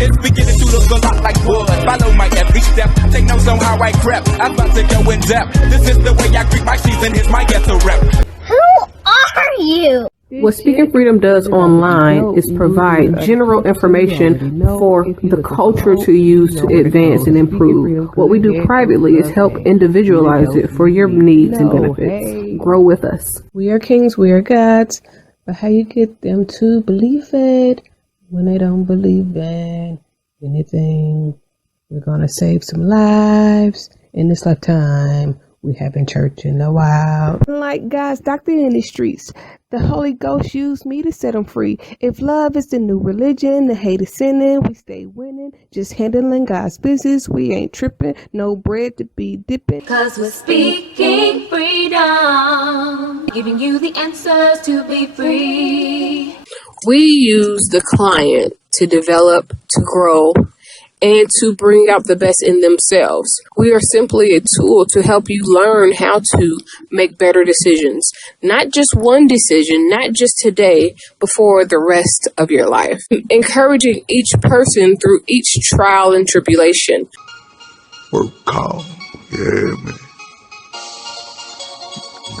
It's beginning to look a lot like wood. Follow my every step. Take notes on how I crept. I'm about to go in depth. This is the way I greet my season. Here's my ghetto rep. Who are you? What Speaking Freedom does online is provide general information for the culture to use to advance and improve. What we do privately is help individualize it for your needs and benefits. Grow with us. We are kings, we are gods, but how you get them to believe it when they don't believe in anything? We're gonna save some lives in this lifetime. We haven't church in a while. Like God's doctor in the streets, the Holy Ghost used me to set them free. If love is the new religion, the hate is sinning, we stay winning. Just handling God's business, we ain't tripping. No bread to be dipping. Cause we're speaking freedom, giving you the answers to be free. We use the client to develop, to grow, and to bring out the best in themselves. We are simply a tool to help you learn how to make better decisions. Not just one decision, not just today, but for the rest of your life. Encouraging each person through each trial and tribulation. Work call. Yeah, man.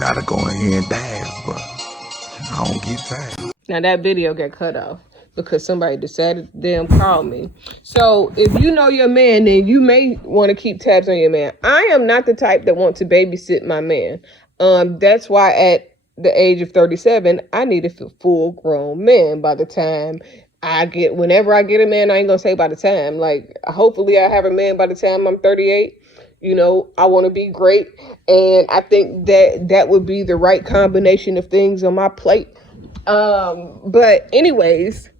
Gotta go in here and dance, but I don't get tired. Now that video got cut off because somebody decided to damn call me. So if you know your man, then you may want to keep tabs on your man. I am not the type that want to babysit my man. That's why at the age of 37, I need a full grown man by the time whenever I get a man. I ain't gonna say by the time, like hopefully I have a man by the time I'm 38. You know, I want to be great. And I think that would be the right combination of things on my plate. But anyways,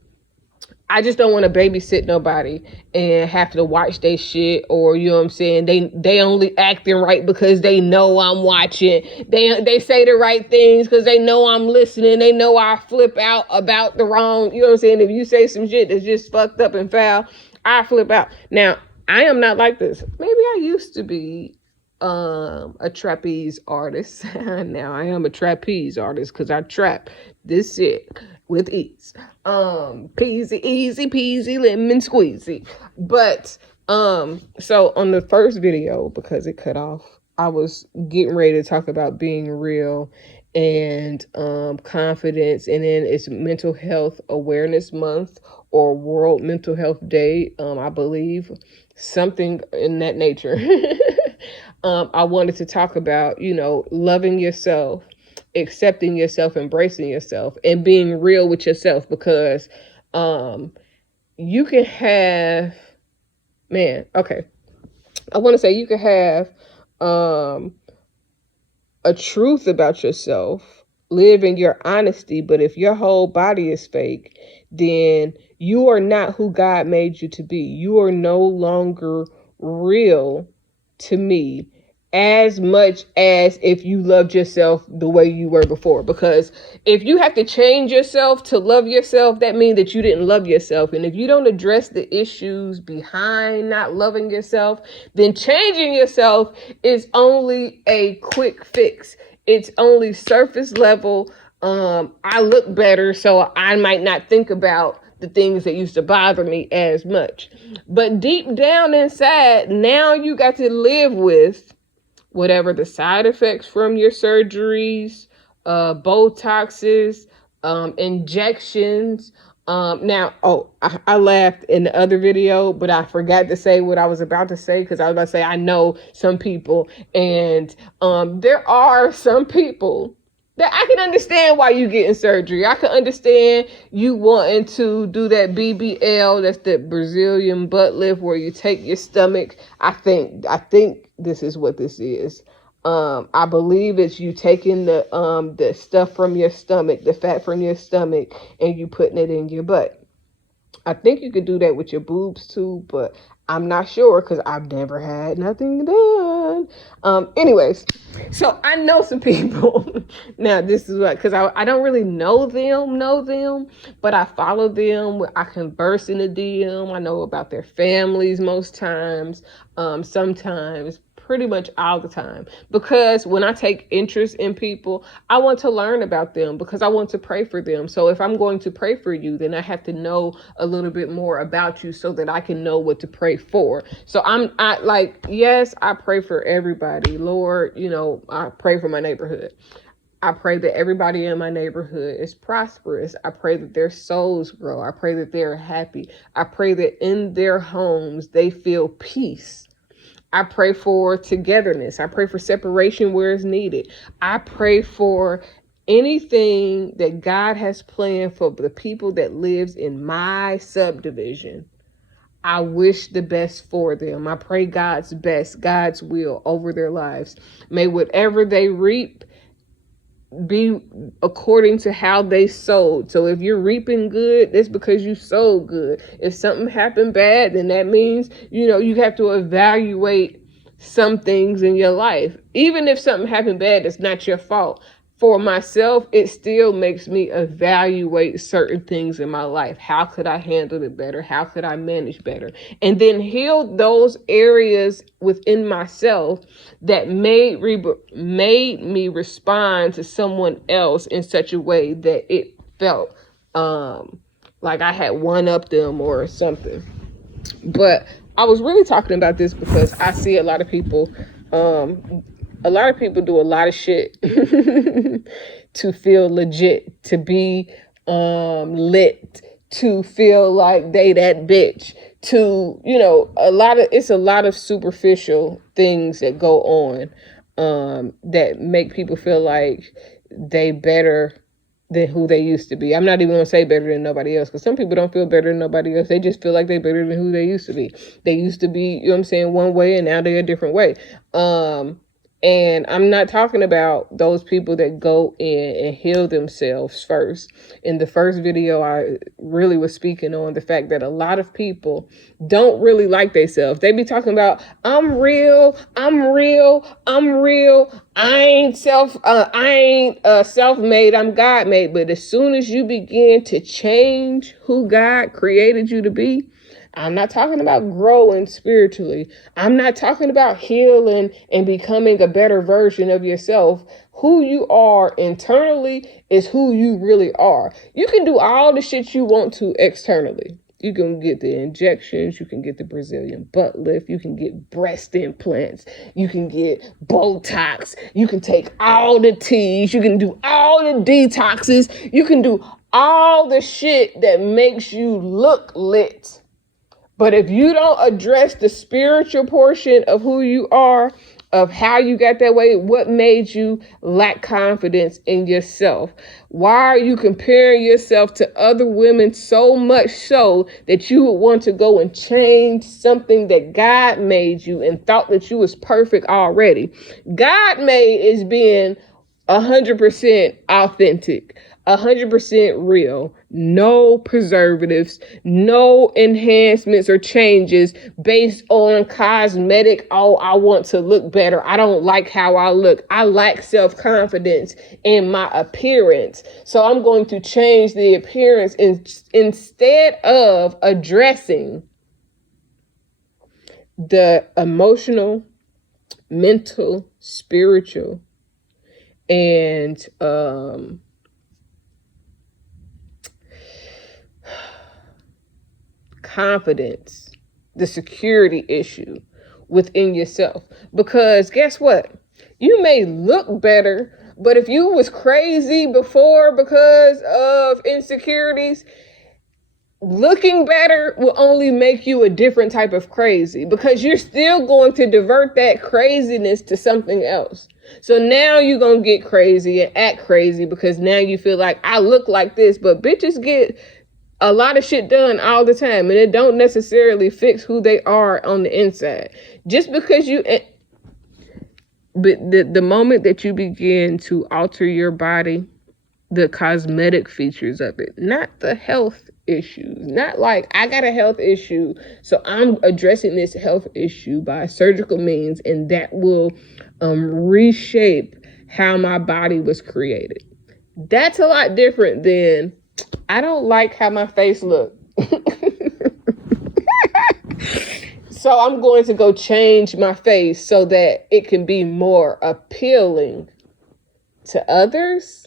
I just don't want to babysit nobody and have to watch their shit, or you know what I'm saying, they only acting right because they know I'm watching. They say the right things because they know I'm listening. They know I flip out about the wrong, you know what I'm saying? If you say some shit that's just fucked up and foul, I flip out. Now, I am not like this. Maybe I used to be a trapeze artist. Now I am a trapeze artist because I trap this shit with ease. Peasy, easy peasy, lemon squeezy. But so on the first video, because it cut off, I was getting ready to talk about being real and confidence, and then it's Mental Health Awareness Month or World Mental Health Day, I believe, something in that nature. I wanted to talk about, loving yourself, accepting yourself, embracing yourself, and being real with yourself, because you can have, I want to say you can have a truth about yourself, live in your honesty, but if your whole body is fake, then you are not who God made you to be. You are no longer real to me as much as if you loved yourself the way you were before. Because if you have to change yourself to love yourself, that means that you didn't love yourself. And if you don't address the issues behind not loving yourself, then changing yourself is only a quick fix. It's only surface level. I look better, so I might not think about the things that used to bother me as much. But deep down inside, now you got to live with whatever the side effects from your surgeries, Botoxes, injections. I laughed in the other video, but I forgot to say what I was about to say, because I was about to say I know some people, and there are some people that I can understand why you getting surgery. I can understand you wanting to do that BBL, that's the Brazilian butt lift, where you take your stomach. I think this is what this is. I believe it's you taking the stuff from your stomach, the fat from your stomach, and you putting it in your butt. I think you could do that with your boobs too, but I'm not sure because I've never had nothing done. Anyways, so I know some people. Now this is what, because I don't really know them, but I follow them. I converse in the DM. I know about their families most times. Sometimes pretty much all the time, because when I take interest in people, I want to learn about them because I want to pray for them. So if I'm going to pray for you, then I have to know a little bit more about you so that I can know what to pray for. So yes, I pray for everybody. Lord, I pray for my neighborhood. I pray that everybody in my neighborhood is prosperous. I pray that their souls grow. I pray that they're happy. I pray that in their homes they feel peace. I pray for togetherness. I pray for separation where it's needed. I pray for anything that God has planned for the people that lives in my subdivision. I wish the best for them. I pray God's best, God's will over their lives. May whatever they reap be according to how they sowed. So if you're reaping good, that's because you sowed good. If something happened bad, then that means, you have to evaluate some things in your life. Even if something happened bad, it's not your fault. For myself, it still makes me evaluate certain things in my life. How could I handle it better? How could I manage better? And then heal those areas within myself that made me respond to someone else in such a way that it felt like I had one-upped them or something. But I was really talking about this because I see a lot of people do a lot of shit to feel legit, to be lit, to feel like they that bitch, to, it's a lot of superficial things that go on that make people feel like they better than who they used to be. I'm not even going to say better than nobody else, because some people don't feel better than nobody else. They just feel like they're better than who they used to be. They used to be, one way, and now they're a different way. And I'm not talking about those people that go in and heal themselves first. In the first video, I really was speaking on the fact that a lot of people don't really like themselves. They be talking about, I'm real. I ain't self-made. I'm God-made. But as soon as you begin to change who God created you to be, I'm not talking about growing spiritually. I'm not talking about healing and becoming a better version of yourself. Who you are internally is who you really are. You can do all the shit you want to externally. You can get the injections. You can get the Brazilian butt lift. You can get breast implants. You can get Botox. You can take all the teas. You can do all the detoxes. You can do all the shit that makes you look lit. But if you don't address the spiritual portion of who you are, of how you got that way, what made you lack confidence in yourself? Why are you comparing yourself to other women so much so that you would want to go and change something that God made you and thought that you was perfect already? God made is being 100% authentic, 100% real, no preservatives, no enhancements or changes based on cosmetic. Oh, I want to look better. I don't like how I look. I lack self-confidence in my appearance. So I'm going to change the appearance instead of addressing the emotional, mental, spiritual, and confidence, the security issue within yourself. Because guess what? You may look better, but if you was crazy before because of insecurities, looking better will only make you a different type of crazy, because you're still going to divert that craziness to something else. So now you're going to get crazy and act crazy because now you feel like I look like this, but bitches get a lot of shit done all the time, and it don't necessarily fix who they are on the inside. Just because but the moment that you begin to alter your body, the cosmetic features of it, not the health issues, not like I got a health issue, so I'm addressing this health issue by surgical means, and that will reshape how my body was created. That's a lot different than I don't like how my face look. So I'm going to go change my face so that it can be more appealing to others?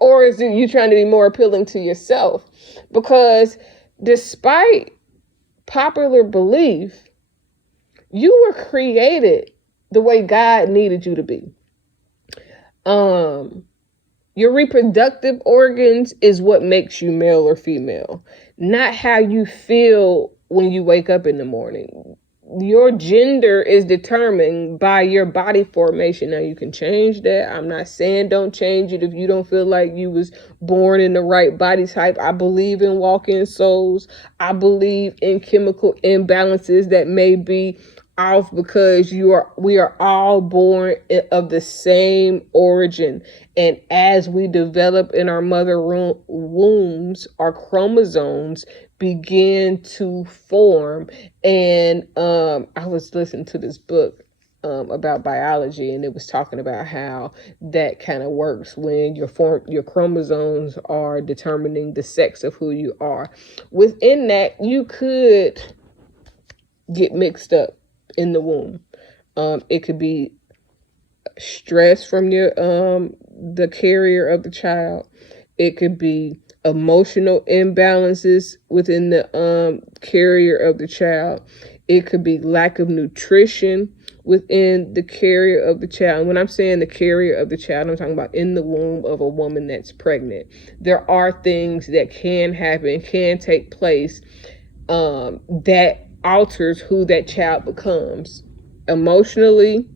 Or is it you trying to be more appealing to yourself? Because despite popular belief, you were created the way God needed you to be. Your reproductive organs is what makes you male or female, not how you feel when you wake up in the morning. Your gender is determined by your body formation. Now, you can change that. I'm not saying don't change it if you don't feel like you was born in the right body type. I believe in walk-in souls. I believe in chemical imbalances that may be off because we are all born of the same origin, and as we develop in our mother wombs, our chromosomes begin to form. And I was listening to this book about biology, and it was talking about how that kind of works when your chromosomes are determining the sex of who you are. Within that, you could get mixed up in the womb. It could be stress from your the carrier of the child. It could be emotional imbalances within the carrier of the child. It could be lack of nutrition within the carrier of the child. And when I'm saying the carrier of the child, I'm talking about in the womb of a woman that's pregnant. There are things that can happen, can take place, that alters who that child becomes emotionally,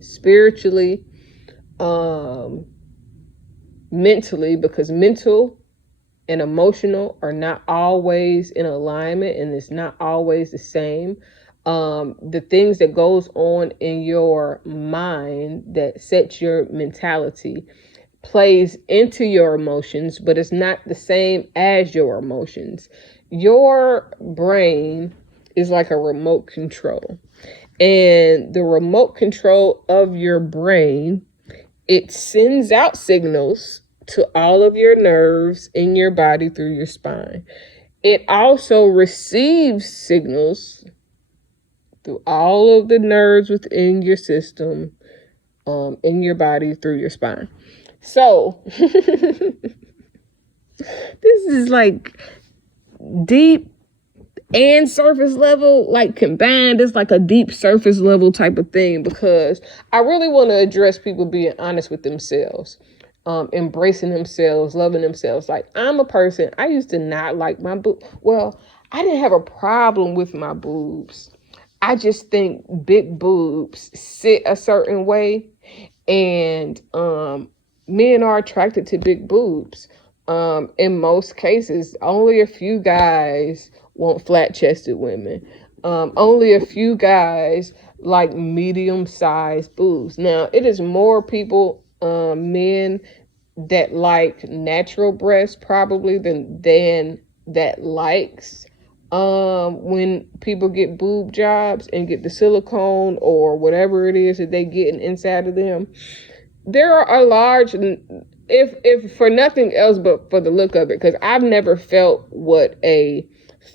spiritually, mentally, because mental and emotional are not always in alignment, and it's not always the same. The things that goes on in your mind that sets your mentality plays into your emotions, but it's not the same as your emotions. Your brain is like a remote control. And the remote control of your brain, it sends out signals to all of your nerves in your body through your spine. It also receives signals through all of the nerves within your system, in your body through your spine. So this is like deep and surface level, like combined. It's like a deep surface level type of thing, because I really want to address people being honest with themselves, embracing themselves, loving themselves. Like, I'm a person, I used to not like my well, I didn't have a problem with my boobs. I just think big boobs sit a certain way, and men are attracted to big boobs. In most cases, only a few guys want flat-chested women. Only a few guys like medium-sized boobs. Now, it is more people, men that like natural breasts probably than that likes when people get boob jobs and get the silicone or whatever it is that they get inside of them. There are a large, if for nothing else but for the look of it, because I've never felt what a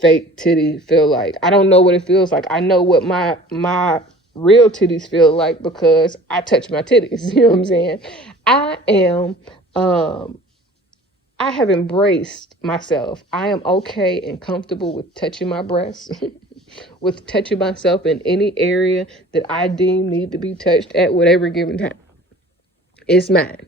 fake titty feel like. I don't know what it feels like. I know what my real titties feel like because I touch my titties. You know what I'm saying? I have embraced myself. I am okay and comfortable with touching my breasts, with touching myself in any area that I deem need to be touched at whatever given time. It's mine.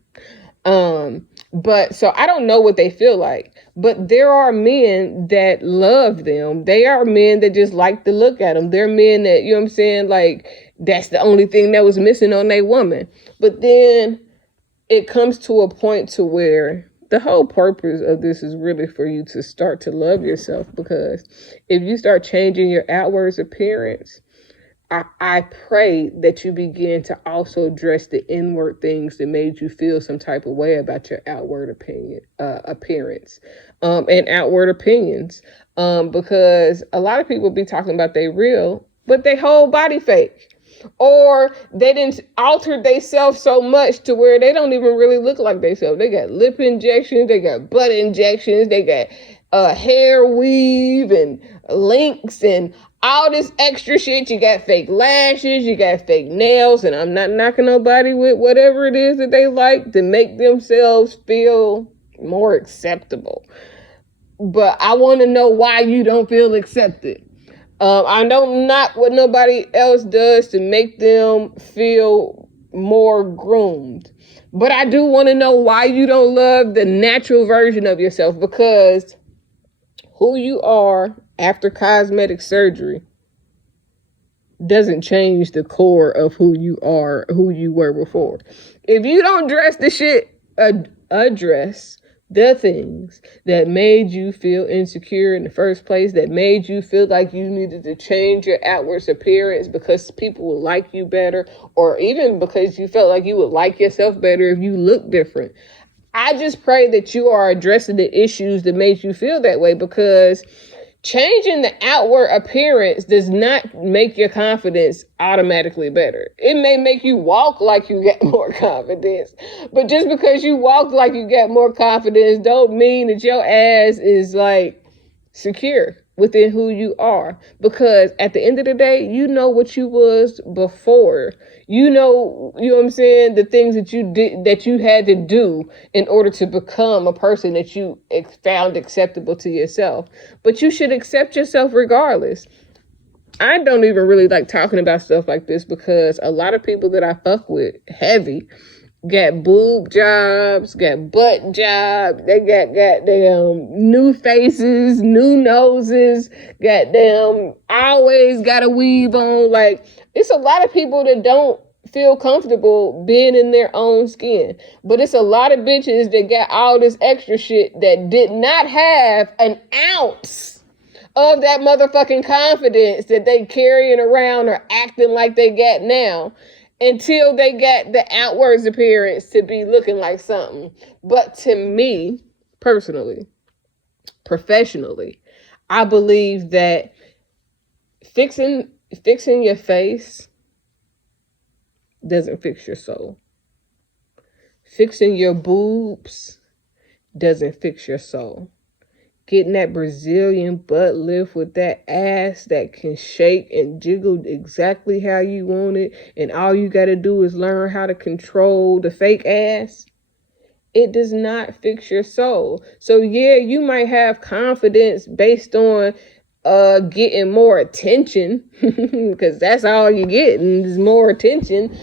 But so I don't know what they feel like, but there are men that love them. They are men that just like to look at them. They're men that, you know what I'm saying? Like, that's the only thing that was missing on their woman. But then it comes to a point to where the whole purpose of this is really for you to start to love yourself, because if you start changing your outward appearance, I pray that you begin to also address the inward things that made you feel some type of way about your outward appearance, and outward opinions. Because a lot of people be talking about they real, but they whole body fake. Or they didn't alter themselves so much to where they don't even really look like themselves. They got lip injections, they got butt injections, they got hair weave and links and all this extra shit. You got fake lashes, you got fake nails, and I'm not knocking nobody with whatever it is that they like to make themselves feel more acceptable. But I want to know why you don't feel accepted. I know not what nobody else does to make them feel more groomed. But I do want to know why you don't love the natural version of yourself, because who you are after cosmetic surgery doesn't change the core of who you are, who you were before. If you don't address the things that made you feel insecure in the first place, that made you feel like you needed to change your outward appearance because people would like you better, or even because you felt like you would like yourself better if you look different. I just pray that you are addressing the issues that made you feel that way, because changing the outward appearance does not make your confidence automatically better. It may make you walk like you got more confidence, but just because you walk like you got more confidence don't mean that your ass is like secure within who you are. Because at the end of the day, you know what you was before. You know what I'm saying? The things that you did, that you had to do in order to become a person that you found acceptable to yourself. But you should accept yourself regardless. I don't even really like talking about stuff like this, because a lot of people that I fuck with heavy got boob jobs, got butt jobs, they got goddamn new faces, new noses, goddamn always got a weave on. Like, it's a lot of people that don't feel comfortable being in their own skin. But it's a lot of bitches that got all this extra shit that did not have an ounce of that motherfucking confidence that they carrying around or acting like they got now, until they got the outwards appearance to be looking like something. But to me, personally, professionally, I believe that fixing your face doesn't fix your soul. Fixing your boobs doesn't fix your soul. Getting that Brazilian butt lift with that ass that can shake and jiggle exactly how you want it, and all you got to do is learn how to control the fake ass, it does not fix your soul. So yeah, you might have confidence based on getting more attention, because that's all you're getting is more attention.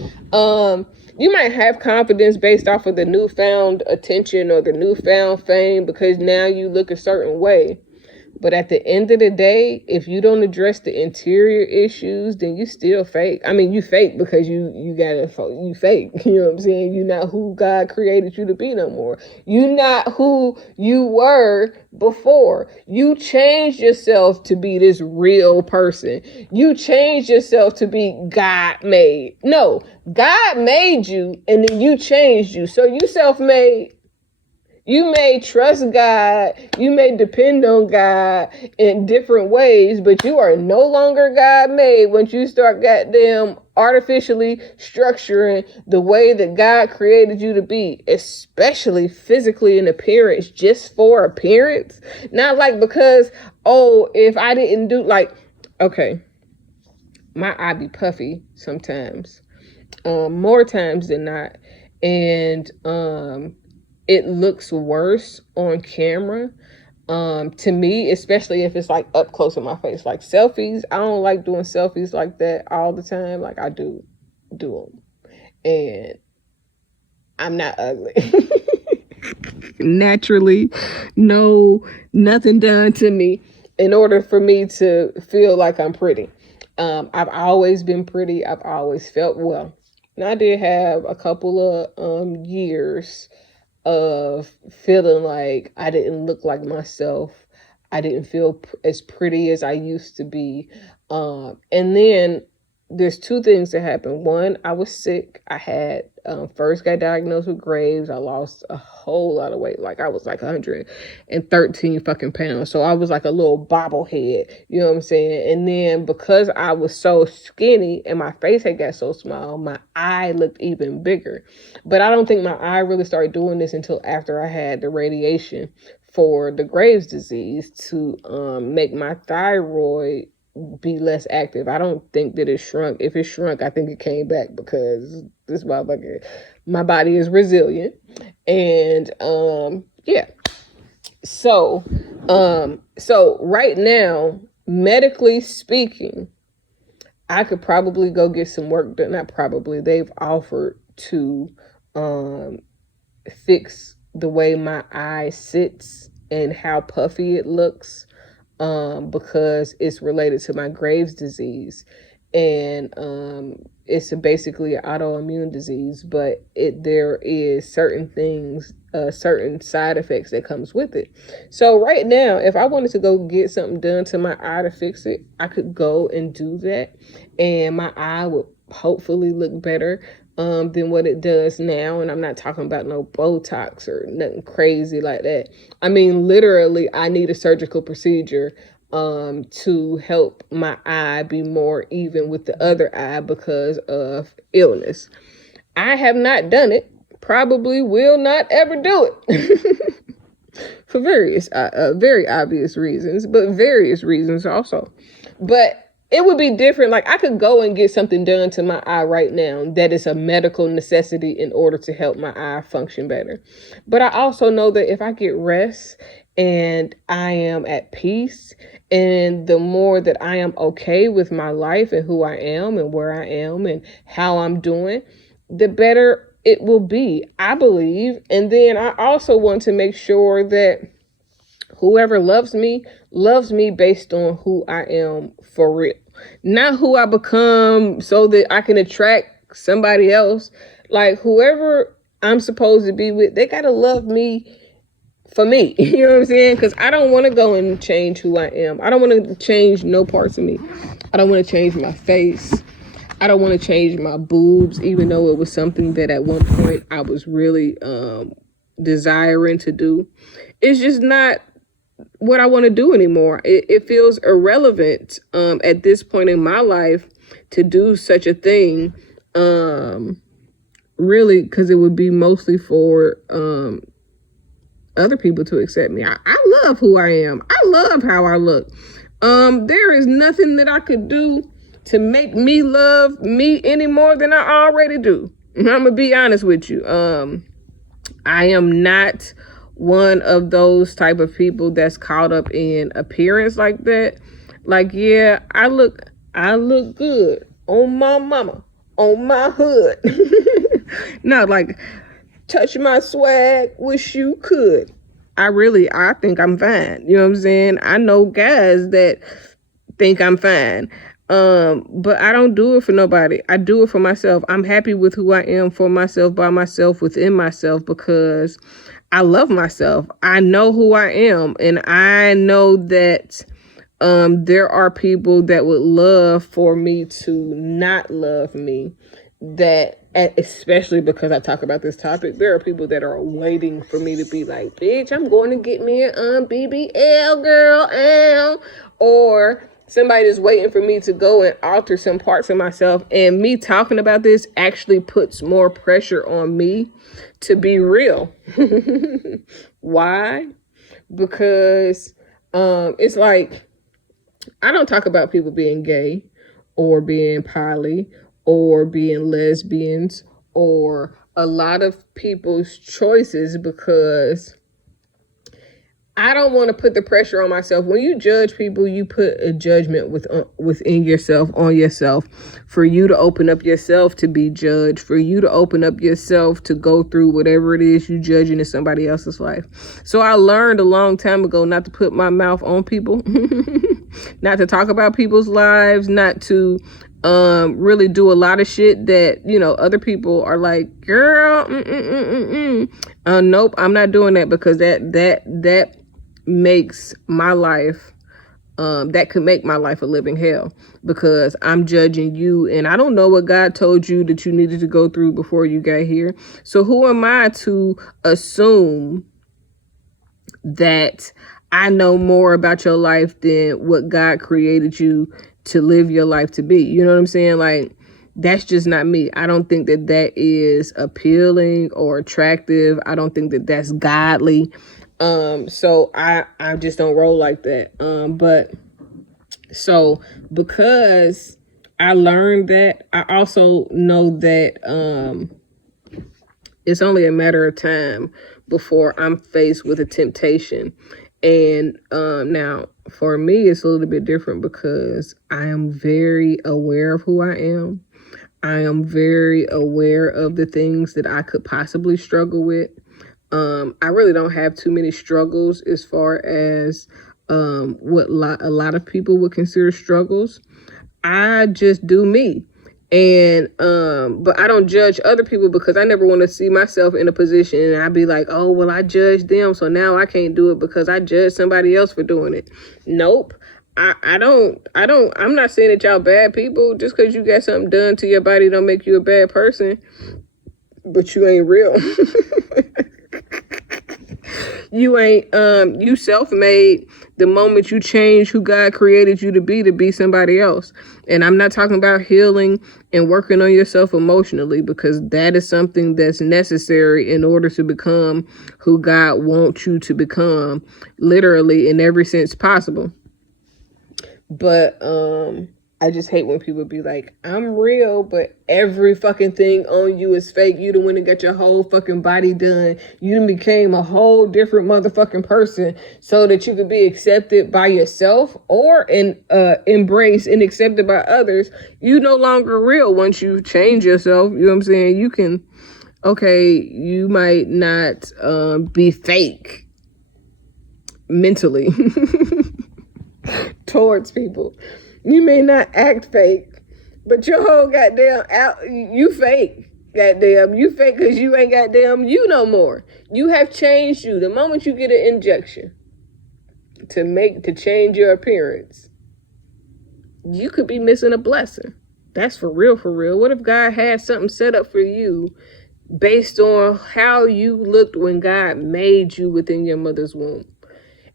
You might have confidence based off of the newfound attention or the newfound fame, because now you look a certain way. But at the end of the day, if you don't address the interior issues, then you still fake. I mean, you fake because you fake. You know what I'm saying? You're not who God created you to be no more. You're not who you were before. You changed yourself to be this real person. You changed yourself to be God made. No, God made you and then you changed you. So you self-made. You may trust God, you may depend on God in different ways, but you are no longer God made once you start goddamn artificially structuring the way that God created you to be, especially physically in appearance, just for appearance. Not like because, oh, if I didn't do, like, okay, my eye be puffy sometimes, more times than not, and it looks worse on camera. To me, especially if it's like up close in my face, like selfies. I don't like doing selfies like that all the time. Like I do them, and I'm not ugly. Naturally, no, nothing done to me in order for me to feel like I'm pretty. I've always been pretty. I've always felt well. And I did have a couple of years of feeling like I didn't look like myself. I didn't feel as pretty as I used to be. And then there's two things that happened. One, I was sick. I had first got diagnosed with Graves. I lost a whole lot of weight. Like I was like 113 fucking pounds. So I was like a little bobblehead. You know what I'm saying? And then because I was so skinny and my face had got so small, my eye looked even bigger. But I don't think my eye really started doing this until after I had the radiation for the Graves disease to make my thyroid be less active. I don't think that it shrunk. If it shrunk, I think it came back because this motherfucker, my body is resilient. And yeah. So right now, medically speaking, I could probably go get some work done. Not probably. They've offered to fix the way my eye sits and how puffy it looks, because it's related to my Graves' disease. And it's basically an autoimmune disease, but there is certain things, certain side effects that comes with it. So right now, if I wanted to go get something done to my eye to fix it, I could go and do that, and my eye would hopefully look better than what it does now. And I'm not talking about no Botox or nothing crazy like that. I mean, literally, I need a surgical procedure to help my eye be more even with the other eye because of illness. I have not done it, probably will not ever do it for various very obvious reasons, but various reasons also. But it would be different. Like, I could go and get something done to my eye right now that is a medical necessity in order to help my eye function better. But I also know that if I get rest and I am at peace, and the more that I am okay with my life and who I am and where I am and how I'm doing, the better it will be, I believe. And then I also want to make sure that whoever loves me based on who I am for real, not who I become so that I can attract somebody else. Like, whoever I'm supposed to be with, they gotta love me for me. You know what I'm saying? Because I don't want to go and change who I am. I don't want to change no parts of me. I don't want to change my face. I don't want to change my boobs, even though it was something that at one point I was really desiring to do. It's just not what I want to do anymore. It feels irrelevant at this point in my life to do such a thing, really, because it would be mostly for other people to accept me. I love who I am. I love how I look. There is nothing that I could do to make me love me any more than I already do. I'm gonna be honest with you. I am not one of those type of people that's caught up in appearance like that. Like, yeah, I look good on my mama, on my hood. Not like, touch my swag, wish you could. I think I'm fine. You know what I'm saying? I know guys that think I'm fine. But I don't do it for nobody. I do it for myself. I'm happy with who I am, for myself, by myself, within myself, because I love myself. I know who I am, and I know that there are people that would love for me to not love me. That, especially because I talk about this topic, there are people that are waiting for me to be like, bitch, I'm going to get me an BBL, girl, or somebody is waiting for me to go and alter some parts of myself. And me talking about this actually puts more pressure on me to be real. Why? Because it's like, I don't talk about people being gay or being poly or being lesbians or a lot of people's choices, because I don't want to put the pressure on myself. When you judge people, you put a judgment within yourself, on yourself, for you to open up yourself to be judged, for you to open up yourself to go through whatever it is you judging in somebody else's life. So I learned a long time ago not to put my mouth on people, not to talk about people's lives, not to really do a lot of shit that, you know, other people are like, girl, nope, I'm not doing that, because that makes my life, that could make my life a living hell, because I'm judging you, and I don't know what God told you that you needed to go through before you got here. So who am I to assume that I know more about your life than what God created you to live your life to be? You know what I'm saying? Like, that's just not me. I don't think that that is appealing or attractive. I don't think that that's godly. So I just don't roll like that. But So because I learned that, I also know that it's only a matter of time before I'm faced with a temptation. And now for me, it's a little bit different because I am very aware of who I am. I am very aware of the things that I could possibly struggle with. I really don't have too many struggles as far as what a lot of people would consider struggles. I just do me. And but I don't judge other people because I never want to see myself in a position and I'd be like, oh well, I judged them, so now I can't do it because I judged somebody else for doing it. Nope. I'm not saying that y'all bad people. Just because you got something done to your body don't make you a bad person. But you ain't real. You self-made the moment you change who God created you to be somebody else. And I'm not talking about healing and working on yourself emotionally, because that is something that's necessary in order to become who God wants you to become, literally in every sense possible. But I just hate when people be like, I'm real, but every fucking thing on you is fake. You done went and got your whole fucking body done. You done became a whole different motherfucking person so that you could be accepted by yourself or embraced and accepted by others. You no longer real once you change yourself. You know what I'm saying? You can, okay, you might not be fake mentally towards people. You may not act fake, but your whole goddamn you fake. Goddamn, you fake because you ain't goddamn you no more. You have changed you. The moment you get an injection to change your appearance, you could be missing a blessing. That's for real, for real. What if God had something set up for you based on how you looked when God made you within your mother's womb?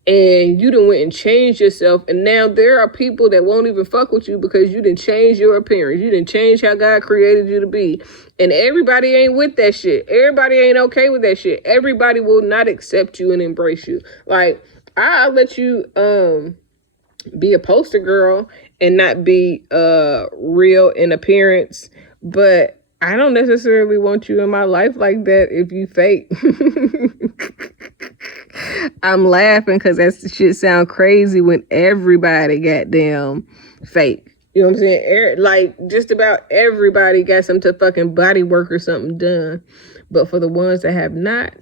And you done went and changed yourself, and now there are people that won't even fuck with you because you done changed your appearance. You done changed how God created you to be. And everybody ain't with that shit. Everybody ain't okay with that shit. Everybody will not accept you and embrace you. Like, I'll let you be a poster girl and not be real in appearance, but I don't necessarily want you in my life like that if you fake. I'm laughing because that shit sound crazy when everybody goddamn fake. You know what I'm saying? Like, just about everybody got some fucking body work or something done. But for the ones that have not,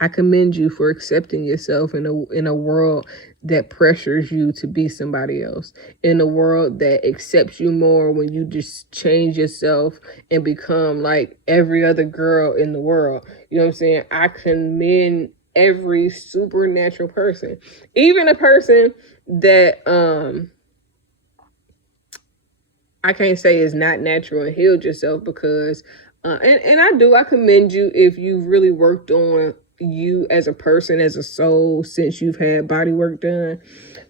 I commend you for accepting yourself in a world that pressures you to be somebody else, in a world that accepts you more when you just change yourself and become like every other girl in the world. You know what I'm saying? I commend every supernatural person, even a person that I can't say is not natural and healed yourself, because and I commend you if you've really worked on you as a person, as a soul, since you've had body work done.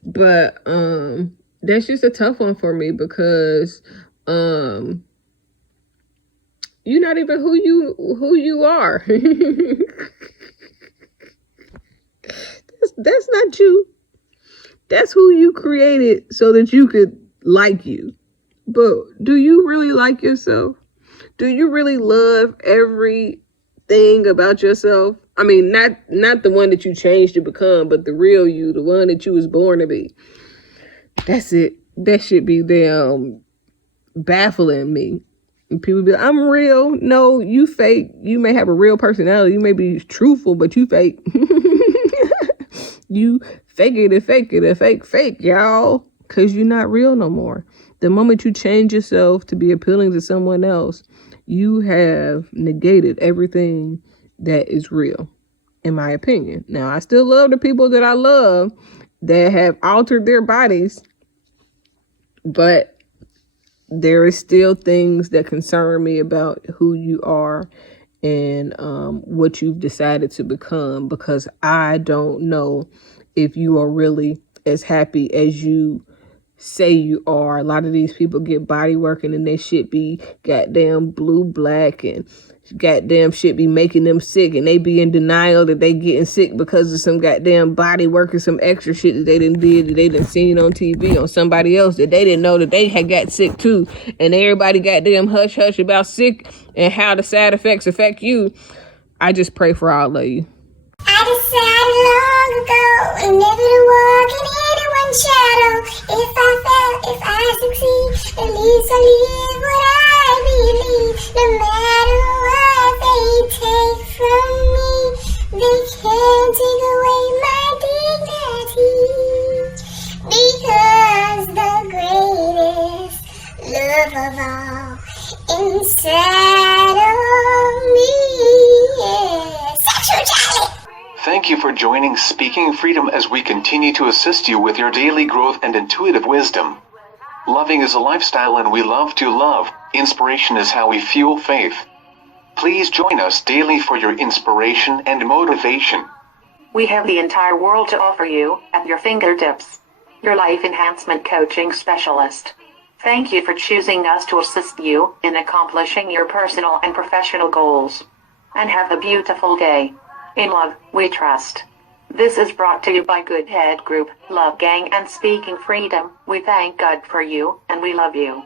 But that's just a tough one for me because you're not even who you are. That's not you. That's who you created so that you could like you. But do you really like yourself? Do you really love everything about yourself? I mean, not the one that you changed to become, but the real you, the one that you was born to be. That's it. That should be damn baffling me. And people be like, I'm real. No, you fake. You may have a real personality. You may be truthful, but you fake. You fake it, fake, y'all. Because you're not real no more. The moment you change yourself to be appealing to someone else, you have negated everything that is real, in my opinion. Now, I still love the people that I love that have altered their bodies, but there is still things that concern me about who you are and what you've decided to become, because I don't know if you are really as happy as you say you are. A lot of these people get body working and they shit be goddamn blue, black, and goddamn shit be making them sick, and they be in denial that they getting sick because of some goddamn body work or some extra shit that they done seen on TV on somebody else that they didn't know that they had got sick too. And everybody goddamn hush about sick and how the side effects affect you. I just pray for all of you. I decided long ago never to walk in anyone's shadow. If I fail, if I succeed, at least I live what I believe. No matter what they take from me, they can't take away my dignity. Because the greatest love of all inside of me is sexuality. Thank you for joining Speaking Freedom as we continue to assist you with your daily growth and intuitive wisdom. Loving is a lifestyle and we love to love. Inspiration is how we fuel faith. Please join us daily for your inspiration and motivation. We have the entire world to offer you at your fingertips. Your life enhancement coaching specialist. Thank you for choosing us to assist you in accomplishing your personal and professional goals. And have a beautiful day. In love, we trust. This is brought to you by Good Head Group, Love Gang, and Speaking Freedom. We thank God for you, and we love you.